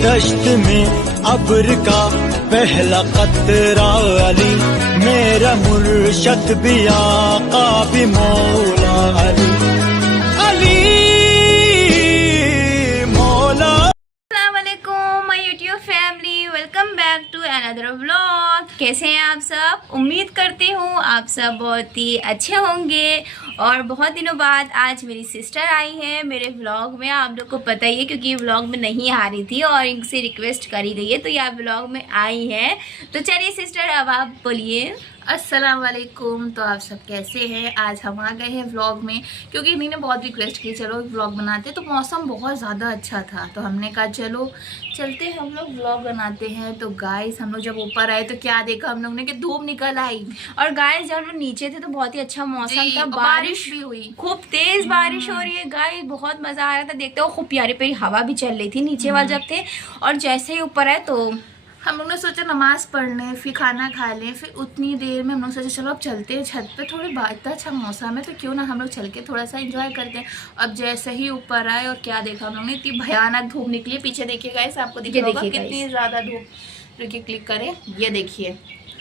दश्त में अब्र का पहला कतरा अली, मेरा मुर्शद भी आका भी मौला अली, अली मौला। अस्सलाम वालेकुम my YouTube family, welcome back to another vlog. कैसे हैं आप सब? उम्मीद करती हूँ आप सब बहुत ही अच्छे होंगे। और बहुत दिनों बाद आज मेरी सिस्टर आई है मेरे व्लॉग में। आप लोग को पता ही है क्योंकि ये व्लॉग में नहीं आ रही थी और इनसे रिक्वेस्ट करी गई है तो ये आप व्लॉग में आई है। तो चलिए सिस्टर अब आप बोलिए। अस्सलाम वालेकुम। तो आप सब कैसे हैं? आज हम आ गए हैं व्लॉग में क्योंकि इन्हीं ने बहुत रिक्वेस्ट की चलो व्लॉग बनाते। तो मौसम बहुत ज़्यादा अच्छा था तो हमने कहा चलो चलते हैं हम लोग व्लॉग बनाते हैं। तो गाइस हम लोग जब ऊपर आए तो क्या देखा हम लोग ने कि धूप निकल आई। और गाइस जब हम लोग नीचे थे तो बहुत ही अच्छा मौसम था, बारिश भी हुई, खूब तेज बारिश हो रही है गाइस। बहुत मजा आ रहा था देखते हो, खूब प्यारी प्यारी हवा भी चल रही थी नीचे वाले जब थे। और जैसे ही ऊपर आए तो हम लोग ने सोचा नमाज पढ़ लें फिर खाना खा लें। फिर उतनी देर में हम लोग सोचा चलो अब चलते हैं छत पे, थोड़ी इतना अच्छा मौसम है तो क्यों ना हम लोग चल के थोड़ा सा एंजॉय करते हैं। अब जैसे ही ऊपर आए और क्या देखा हम लोग ने, इतनी भयानक धूप निकली। पीछे देखिए गाइस, आपको दिखेगा कितनी ज़्यादा धूप। रुकिए क्लिक करें, ये देखिए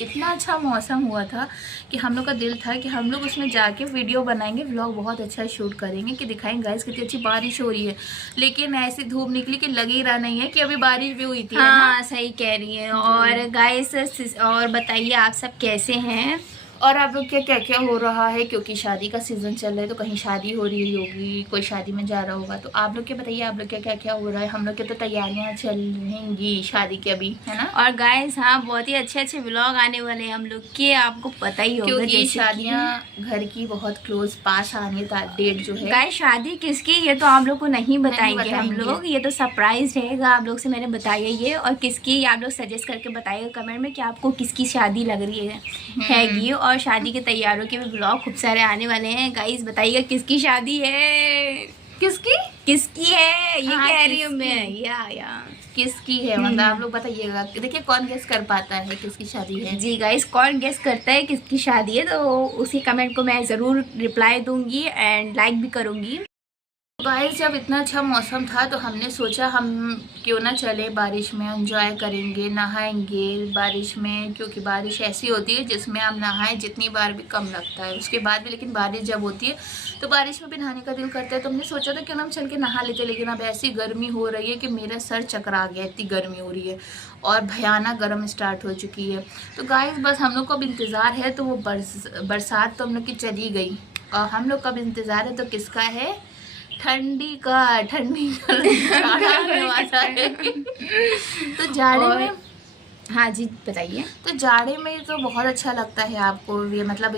इतना अच्छा मौसम हुआ था कि हम लोग का दिल था कि हम लोग उसमें जाके वीडियो बनाएंगे, व्लॉग बहुत अच्छा शूट करेंगे कि दिखाएंगे गाइस कितनी अच्छी बारिश हो रही है। लेकिन ऐसी धूप निकली कि लग ही रहा नहीं है कि अभी बारिश भी हुई थी। हाँ सही कह रही है। और गाइस और बताइए आप सब कैसे हैं और आप लोग क्या क्या क्या हो रहा है, क्योंकि शादी का सीज़न चल रहा है तो कहीं शादी हो रही होगी, कोई शादी में जा रहा होगा। तो आप लोग क्या बताइए, आप लोग क्या क्या क्या हो रहा है। हम लोग के तो तैयारियां चलेंगी शादी की अभी, है ना। और गाइस हाँ बहुत ही अच्छे अच्छे व्लॉग आने वाले हैं हम लोग के, आपको पता ही होगा क्योंकि शादियाँ घर की बहुत क्लोज पास आने का डेट जो है। गाइस शादी किसकी ये तो आप लोग को नहीं बताएंगे हम लोग, ये तो सरप्राइज रहेगा आप लोग से। मैंने बताया ये, और किसकी आप लोग सजेस्ट करके बताइएगा कमेंट में कि आपको किसकी शादी लग रही हैगी। और शादी के तैयारों के भी ब्लॉग खूब सारे आने वाले हैं। गाइस बताइएगा किसकी शादी है, किसकी है ये कह रही हूँ मैं, या किसकी है मतलब आप लोग बताइएगा। देखिए कौन गेस कर पाता है किसकी शादी है। जी गाइस कौन गेस करता है किसकी शादी है तो उसी कमेंट को मैं ज़रूर रिप्लाई दूंगी एंड लाइक भी करूंगी। गाइस जब इतना अच्छा मौसम था तो हमने सोचा हम क्यों ना चले बारिश में, एंजॉय करेंगे, नहाएंगे बारिश में। क्योंकि बारिश ऐसी होती है जिसमें हम नहाएं जितनी बार भी कम लगता है उसके बाद भी। लेकिन बारिश जब होती है तो बारिश में भी नहाने का दिल करता है। तो हमने सोचा था क्यों ना हम चल के नहा लेते। लेकिन अब ऐसी गर्मी हो रही है कि मेरा सर चकरा गया, इतनी गर्मी हो रही है और भयानक गर्म स्टार्ट हो चुकी है। तो गाइस बस हम लोग को अब इंतज़ार है। तो वो बरसात तो हम लोग की चली गई और हम लोग का अब इंतज़ार है तो किसका है, ठंडी का जाड़ा आने वाला है। तो जाड़े में, हाँ जी बताइए। तो जाड़े में तो बहुत अच्छा लगता है आपको ये, मतलब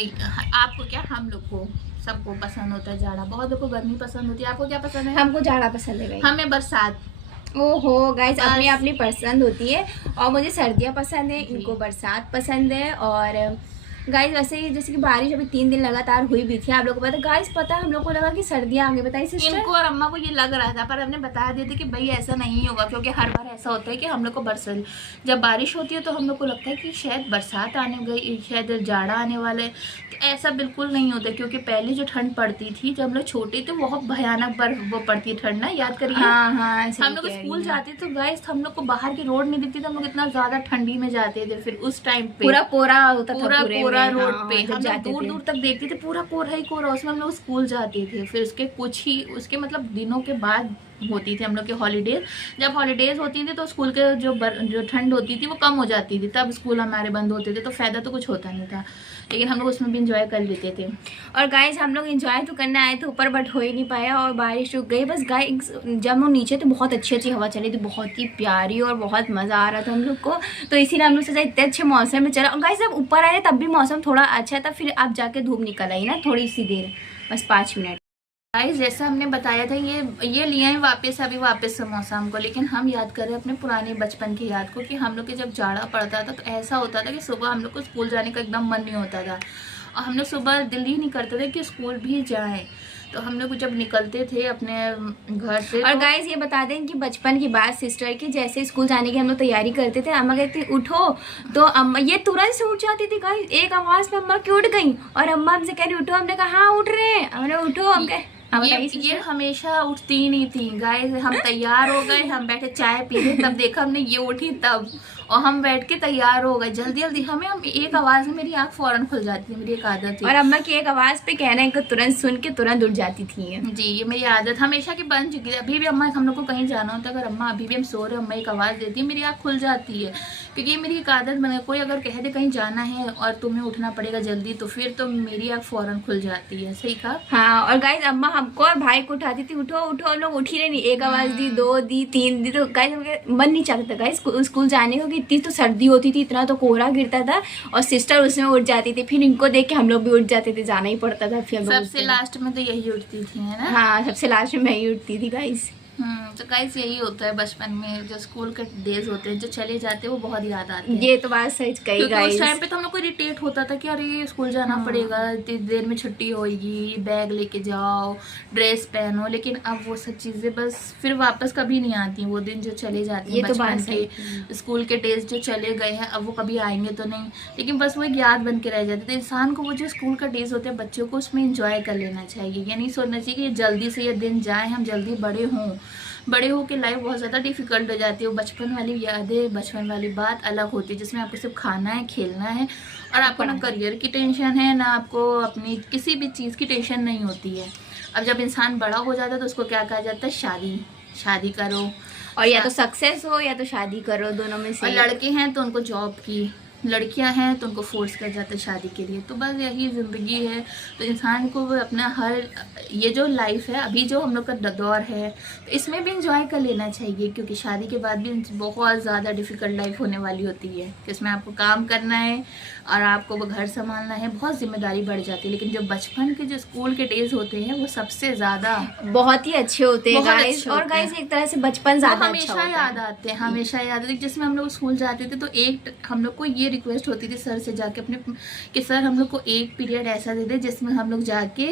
आपको क्या, हम लोग को सबको पसंद होता है जाड़ा। बहुत लोग को गर्मी पसंद होती है, आपको क्या पसंद है? हमको जाड़ा पसंद है। हमें बरसात। ओहो गाइस अपनी अपनी पसंद होती है और मुझे सर्दियाँ पसंद है, इनको बरसात पसंद है। और गाइस वैसे ही जैसे कि बारिश अभी 3 दिन लगातार हुई भी थी, आप लोगों को पता गाइस, पता है हम लोग को लगा कि सर्दियाँ आ गई। बताइए सिस्टर। इनको और अम्मा को ये लग रहा था पर हमने बता दिया था कि भाई ऐसा नहीं होगा। क्योंकि हर बार ऐसा होता है कि हम लोग को जब बारिश होती है तो हम लोग को लगता है कि शायद बरसात आने गई, शायद जाड़ा आने वाला है। तो ऐसा बिल्कुल नहीं होता। क्योंकि पहले जो ठंड पड़ती थी जब हम लोग छोटे थे बहुत भयानक वो पड़ती है ठंड ना, याद करिए। हाँ, हम लोग स्कूल जाते तो गाइस हम लोग को बाहर की रोड नहीं दिखती थी, हम लोग इतना ज्यादा ठंडी में जाते थे। फिर उस टाइम पे पूरा कोहरा होता था, पूरा रोड पे हम लोग दूर दूर तक देखते थे, पूरा कोहरा ही कोहरा। उसमें हम लोग स्कूल जाते थे। फिर उसके मतलब दिनों के बाद होती थी हम लोग के हॉलीडेज। जब हॉलीडेज होती थी तो स्कूल के जो ठंड होती थी वो कम हो जाती थी, तब स्कूल हमारे बंद होते थे। तो फायदा तो कुछ होता नहीं था, लेकिन हम लोग उसमें भी इंजॉय कर लेते थे। और गाइस हम लोग इंजॉय तो करने आए थे ऊपर बट हो ही नहीं पाया और बारिश रुक गई। बस गाइस जब हम नीचे तो बहुत अच्छी अच्छी हवा चली थी, बहुत ही प्यारी और बहुत मज़ा आ रहा था हम लोग को। तो इसीलिए हम लोग सोचा इतने अच्छे मौसम में चला। और गाइस जब ऊपर आए तब भी मौसम थोड़ा अच्छा था, फिर अब जाके धूप निकल आई ना थोड़ी सी देर, बस 5 मिनट। गाइस जैसा हमने बताया था ये लिए हैं वापस, अभी वापस से मौसम को। लेकिन हम याद करें अपने पुराने बचपन की याद को कि हम लोग के जब जाड़ा पड़ता था तो ऐसा होता था कि सुबह हम लोग को स्कूल जाने का एकदम मन नहीं होता था और हम लोग सुबह दिल ही नहीं करते थे कि स्कूल भी जाएं। तो हम लोग जब निकलते थे अपने घर से। और गाइस ये बता दें कि बचपन की बात सिस्टर की, जैसे स्कूल जाने की हम लोग तैयारी करते थे, अम्मा कहती उठो तो अम्मा ये तुरंत से उठ जाती थी गाइस, एक आवाज़ में अम्मा की उठ गई और अम्मा हमसे कह रही उठो, हमने कहा हाँ उठ रहे हैं, हमने उठो, हम कह हाँ, ये हमेशा उठती ही नहीं थी गाइस। हम तैयार हो गए, हम बैठे चाय पी रहे, तब देखा हमने ये उठी तब, और हम बैठ के तैयार हो गए जल्दी जल्दी। हम एक आवाज में मेरी आंख फौरन खुल जाती है, मेरी एक आदत थी। और अम्मा की एक आवाज पे कहना है कि तुरंत सुन के तुरंत उठ जाती थी जी, ये मेरी आदत हमेशा की बन चुकी है। अभी भी अम्मा, हम लोग को कहीं जाना होता है, अगर अम्मा अभी भी हम सो रहे अम्मा एक आवाज देती है, मेरी आंख खुल जाती है, क्योंकि ये मेरी एक आदत बने। कोई अगर कह दे कहीं जाना है और तुम्हें उठना पड़ेगा जल्दी, तो फिर तो मेरी आंख फौरन खुल जाती है। सही कहा। हाँ, और गाइस अम्मा हमको और भाई को उठाती थी, उठो उठो, हम लोग उठी नहीं। एक आवाज दी, 2 दी, 3 दी, तो गाइस मन नहीं चाहता था गाइस स्कूल जाने को, कि इतनी तो सर्दी होती थी, इतना तो कोहरा गिरता था, और सिस्टर उसमें उठ जाती थी, फिर इनको देख के हम लोग भी उठ जाते थे, जाना ही पड़ता था। फिर सबसे लास्ट में तो यही उठती थी, है ना। हाँ, सबसे लास्ट में मैं ही उठती थी गाइस। तो गाइस यही होता है बचपन में, जो स्कूल के डेज होते हैं जो चले जाते हैं वो बहुत याद आते हैं। ये तो बात सही कही गाइस। उस टाइम पे तो हम लोग को इरिटेट होता था कि अरे स्कूल जाना पड़ेगा, इतनी देर में छुट्टी होगी, बैग लेके जाओ, ड्रेस पहनो। लेकिन अब वो सब चीजें बस फिर वापस कभी नहीं आती, वो दिन जो चले जाते हैं बचपन के, स्कूल के डेज जो चले गए हैं अब वो कभी आएंगे तो नहीं, लेकिन बस वो एक याद बन के रह जाते। तो इंसान को वो जो स्कूल का डेज होते हैं बच्चों को उसमें इंजॉय कर लेना चाहिए। ये नहीं सोचना चाहिए कि जल्दी से ये दिन जाए, हम जल्दी बड़े हो के लाइफ बहुत ज़्यादा डिफिकल्ट हो जाती है। वो बचपन वाली यादें, बचपन वाली बात अलग होती है, जिसमें आपको सिर्फ खाना है, खेलना है, और आपको ना करियर की टेंशन है, ना आपको अपनी किसी भी चीज़ की टेंशन नहीं होती है। अब जब इंसान बड़ा हो जाता है तो उसको क्या कहा जाता है, शादी करो, और या तो सक्सेस हो या तो शादी करो, दोनों में से। और लड़के हैं तो उनको जॉब की, लड़कियां हैं तो उनको फोर्स कर जाते हैं शादी के लिए। तो बस यही ज़िंदगी है। तो इंसान को अपना हर ये जो लाइफ है अभी जो हम लोग का दौर है, तो इसमें भी इंजॉय कर लेना चाहिए, क्योंकि शादी के बाद भी बहुत ज़्यादा डिफ़िकल्ट लाइफ होने वाली होती है। इसमें आपको काम करना है और आपको वो घर संभालना है, बहुत जिम्मेदारी बढ़ जाती है। लेकिन जो बचपन के जो स्कूल के डेज होते हैं वो सबसे ज़्यादा बहुत ही अच्छे होते हैं गाइस। और गाइस एक तरह से बचपन ज़्यादा हमेशा याद आते हैं, हमेशा याद आते हैं। जिसमें हम लोग स्कूल जाते थे तो एक हम लोग को ये रिक्वेस्ट होती थी सर से जाके अपने, कि सर हम लोग को एक पीरियड ऐसा दे दे जिसमें हम लोग जाके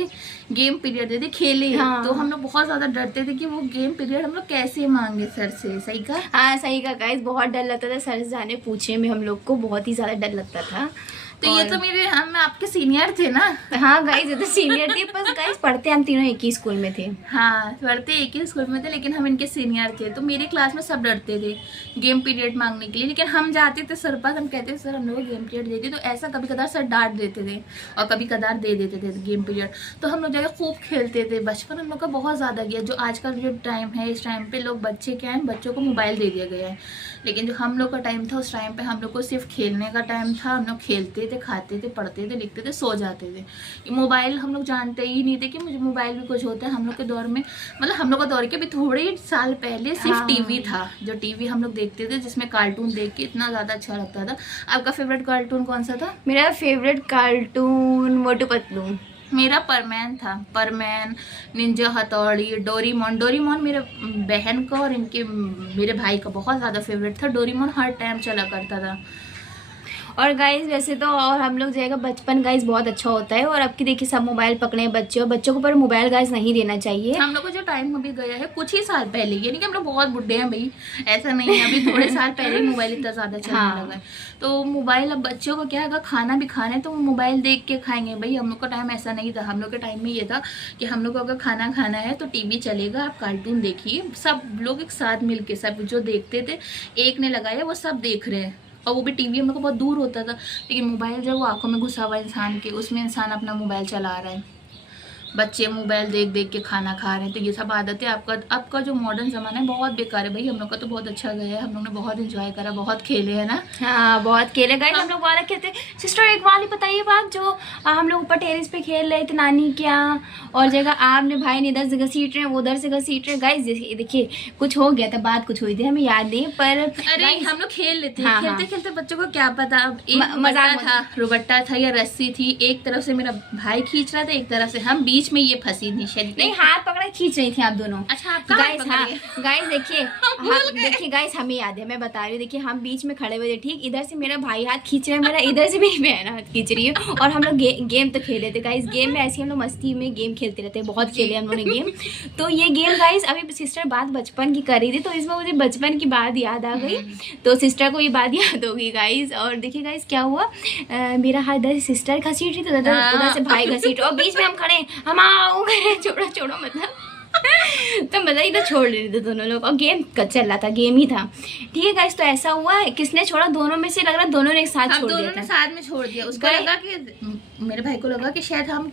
गेम पीरियड दे दे, खेले। हाँ। तो हम लोग बहुत ज्यादा डरते थे कि वो गेम पीरियड हम लोग कैसे मांगे सर से। सही कहा। हाँ सही कहा गाइस, बहुत डर लगता था सर से जाने पूछने में, हम लोग को बहुत ही ज्यादा डर लगता था। तो ये तो मेरे, हम आपके सीनियर थे ना। हाँ गाइस, ये तो सीनियर थे, बस गाइस पढ़ते हम तीनों एक ही स्कूल में थे। हाँ, पढ़ते एक ही स्कूल में थे, लेकिन हम इनके सीनियर थे। तो मेरी क्लास में सब डरते थे गेम पीरियड मांगने के लिए, लेकिन हम जाते थे सर पास, हम कहते थे सर हम लोग को गेम पीरियड देते। तो ऐसा कभी कदार सर डांट देते थे और कभी कदार दे देते थे गेम पीरियड। तो हम लोग जाकर खूब खेलते थे। बचपन हम लोग का बहुत ज़्यादा गया। जो आजकल जो टाइम है, इस टाइम पे लोग बच्चे क्या है, बच्चों को मोबाइल दे दिया गया है, लेकिन जो हम लोग का टाइम था उस टाइम पे हम लोग को सिर्फ खेलने का टाइम था। हम लोग खेलते थे, खाते थे, पढ़ते थे, लिखते थे, सो जाते थे। मोबाइल हम लोग जानते ही नहीं थे कि मुझे मोबाइल भी कुछ होता है। हम लोग के दौर में, मतलब हम लोग का दौर के भी थोड़े साल पहले सिर्फ टीवी था। जो टीवी हम लोग देखते थे जिसमें कार्टून देख के इतना ज़्यादा अच्छा लगता था। आपका फेवरेट कार्टून कौन सा था? मेरा फेवरेट कार्टून मोटू पतलू। मेरा परमैन था, परमैन, निंजा हथौड़ी, डोरीमोन मेरे बहन का और इनके मेरे भाई का बहुत ज़्यादा फेवरेट था। डोरीमोन हर टाइम चला करता था। और गाइस वैसे तो और हम लोग जाएगा बचपन गाइस बहुत अच्छा होता है। और अब की देखिए सब मोबाइल पकड़े बच्चे, और बच्चों को पर मोबाइल गाइस नहीं देना चाहिए। हम लोग को जो टाइम अभी गया है कुछ ही साल पहले, ये नहीं कि हम लोग बहुत बुढ़े हैं भाई, ऐसा नहीं है। अभी थोड़े साल पहले मोबाइल इतना ज़्यादा चलने लगा है। तो मोबाइल अब बच्चों को क्या है, खाना भी खाना है तो वो मोबाइल देख के खाएंगे। भाई हम लोग का टाइम ऐसा नहीं था। हम लोग के टाइम में ये था कि हम लोग को अगर खाना खाना है तो टीवी चलेगा, आप कार्टून देखिए, सब लोग एक साथ मिल के सब जो देखते थे, एक ने लगाया वो सब देख रहे हैं। और वो भी टीवी हम लोग को बहुत दूर होता था। लेकिन मोबाइल जब वो आंखों में घुसा हुआ इंसान के, उसमें इंसान अपना मोबाइल चला रहा है, बच्चे मोबाइल देख देख के खाना खा रहे हैं। तो ये सब आदतें आपका जो मॉडर्न ज़माना है बहुत बेकार है। भाई हम लोग का तो बहुत अच्छा गया है, हम लोग ने बहुत एंजॉय करा, बहुत खेले है ना। हाँ बहुत खेले गए। हम लोग वाला खेलते। सिस्टर एक वाली बताइए बात, जो हम लोग ऊपर टेरेस पे खेल रहे थे नानी क्या, और जगह आपने भाई ने इधर से घसीट रहे हैं, वो उधर से घसीट रहे। गाइस देखिए कुछ हो गया था, बात कुछ हुई थी, हमें याद नहीं, पर अरे हम लोग खेल लेते हैं। खेलते खेलते बच्चों को क्या पता, अब एक मजा था, रुबट्टा था या रस्सी थी, एक तरफ से मेरा भाई खींच रहा था, एक तरफ से हम, बीच में ये फंसी नहीं, हाथ पकड़ा खींच रही थी आप दोनों। अच्छा आपका गाइस, हाँ गाइस देखिए गाइस हमें याद है, मैं बता रही हूँ। देखिए हम बीच में खड़े हुए थे, ठीक, इधर से मेरा भाई हाथ खींच रहा है मेरा, इधर से मेरी बहन हाथ खींच रही है, और हम लोग गेम तो खेल रहे थे। गाइस गेम में ऐसी हम लोग मस्ती में गेम खेलते रहते हैं, बहुत खेले हम लोगों ने गेम। तो ये गेम गाइस, अभी सिस्टर बात बचपन की कर रही थी तो इसमें मुझे बचपन की बात याद आ गई, तो सिस्टर को ये बात याद होगी गाइस। और देखिए गाइस क्या हुआ, मेरा हाथ इधर सिस्टर घसीट रही थी, उधर से भाई घसीट, और बीच में हम खड़े, हम आओ छोड़ो छोड़ो मतलब तो मतलब इधर छोड़ रहे थे दोनों लोग और गेम चल रहा था, गेम ही था। ठीक है गाइस, तो ऐसा हुआ किसने छोड़ा, दोनों में से लग रहा दोनों ने एक साथ छोड़ दिया था। दोनों ने साथ में छोड़ दिया। उसको लगा कि मेरे भाई को लगा कि शायद हम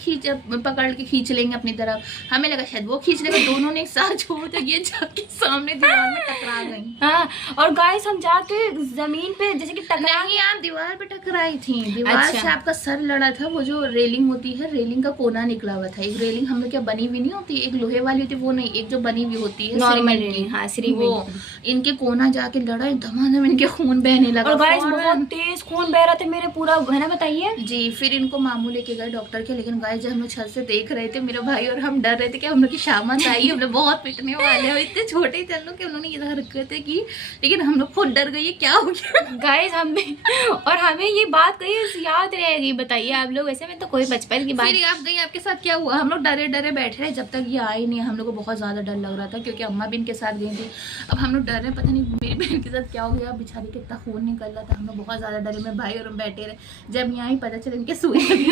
पकड़ के खींच लेंगे अपनी तरफ, हमें लगा शायद वो खींच लेगा, दोनों ने एक साथ छोड़ दिया, ये जाके सामने दीवार में टकरा गई। हाँ, और गाइस हम जाके जमीन पे जैसे कि टकरा, नहीं आप दीवार पे टकराई थी, दीवार से आपका सर लड़ा था। वो जो रेलिंग होती है, रेलिंग का कोना निकला हुआ था। एक रेलिंग हम लोग क्या बनी हुई नहीं होती, एक लोहे वाली होती, वो नहीं, एक जो बनी हुई होती है नॉर्मल रेलिंग, हाँ वो इनके कोना जाके लड़ा, धमाधम इनके खून बहने लगा। और गाइस बहुत तेज खून बह रहा था मेरे पूरा, है ना, बताइए जी। फिर इनको मामू लेके गए डॉक्टर के, लेकिन गाइस जब हम लोग छत से देख रहे थे, मेरे भाई और हम डर रहे थे कि हम लोग की शामत आई, हम लोग बहुत पिटने वाले हैं। इतने छोटे थे हम लोग कि उन्होंने ये हरकतें की, लेकिन हम लोग खुद डर गए क्या हो गया गाइस। हमें ये बात कहीं याद रहेगी, बताइए आप लोग। ऐसे में तो कोई बचपन की बात। फिर आप गई, आपके साथ क्या हुआ? हम लोग डरे डरे बैठे रहे जब तक ये आए नहीं। हम लोग को बहुत ज्यादा डर लग रहा था क्योंकि अम्मा भी इनके साथ गई थी। अब हम लोग डर रहे, पता नहीं मेरी बहन के साथ क्या हो गया, बेचारी कितना खून निकल रहा था। हम लोग बहुत ज्यादा डरे, मेरे भाई और हम बैठे रहे। जब यहाँ ही पता चला इनके सुई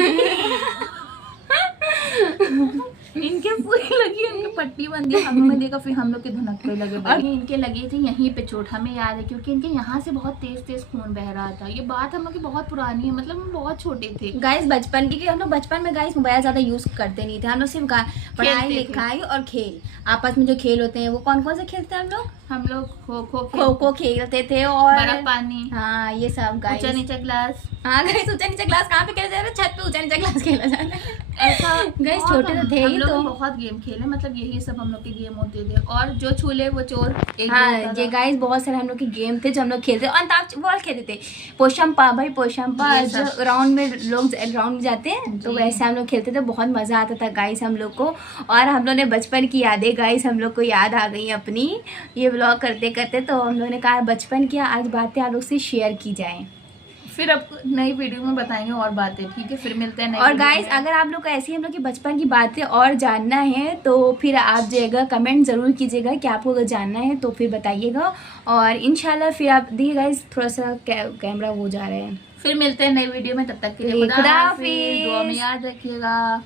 इनके पूरी लगी, इनकी पट्टी बंधी, हमें देखा। फिर हम लोग के धुनकने लगे और इनके लगी थी यहीं पे चोट, हमें याद है क्योंकि इनके यहाँ से बहुत तेज खून बह रहा था। ये बात हम लोग की बहुत पुरानी है, मतलब हम बहुत छोटे थे गाइस बचपन की। हम लोग बचपन में गाइस मोबाइल ज्यादा यूज करते नहीं थे, हम लोग सिर्फ पढ़ाई लिखाई और खेल, आपस में जो खेल होते हैं वो कौन कौन से खेलते हैं हम लोग खो खो खेलते थे और बर्फ पानी, हाँ ये सब गाइस। ऊंचा नीचा क्लास, हाँ गाइस ऊंचा नीचा क्लास कहाँ पे खेला जा रहा है, छत पे ऊंचा नीचा क्लास खेला जा रहा है। ऐसा गाइस छोटे तो थे ही, तो बहुत गेम खेले, मतलब यही सब हम लोग के गेम होते थे। और जो छूले वो चोर, हाँ ये गाइस बहुत सारे हम लोग के गेम थे जो हम लोग खेलते थे। अंताक्षरी बॉल खेलते थे, पोशंपा भाई, पोशंपा जो राउंड में लोग राउंड में जाते हैं, तो वैसे हम लोग खेलते थे। बहुत मजा आता था गाइस हम लोग को। और हम लोग ने बचपन की यादें गाइस हम लोग को याद आ गई अपनी ये व्लॉग करते करते, तो हम लोगों ने कहा बचपन की आज बातें आप लोग से शेयर की जाए। फिर आपको नई वीडियो में बताएंगे और बातें, ठीक है? फिर मिलते हैं नई और गाइस अगर आप लोग को ऐसी हम लोग की बचपन की बातें और जानना है तो फिर आप जाइएगा कमेंट ज़रूर कीजिएगा कि आपको अगर जानना है तो फिर बताइएगा। और इंशाल्लाह फिर आप देखिए गाइस थोड़ा सा कैमरा वो जा रहा है। फिर मिलते हैं नई वीडियो में, तब तक के लिए खुदा हाफिज़, दुआ में याद रखिएगा।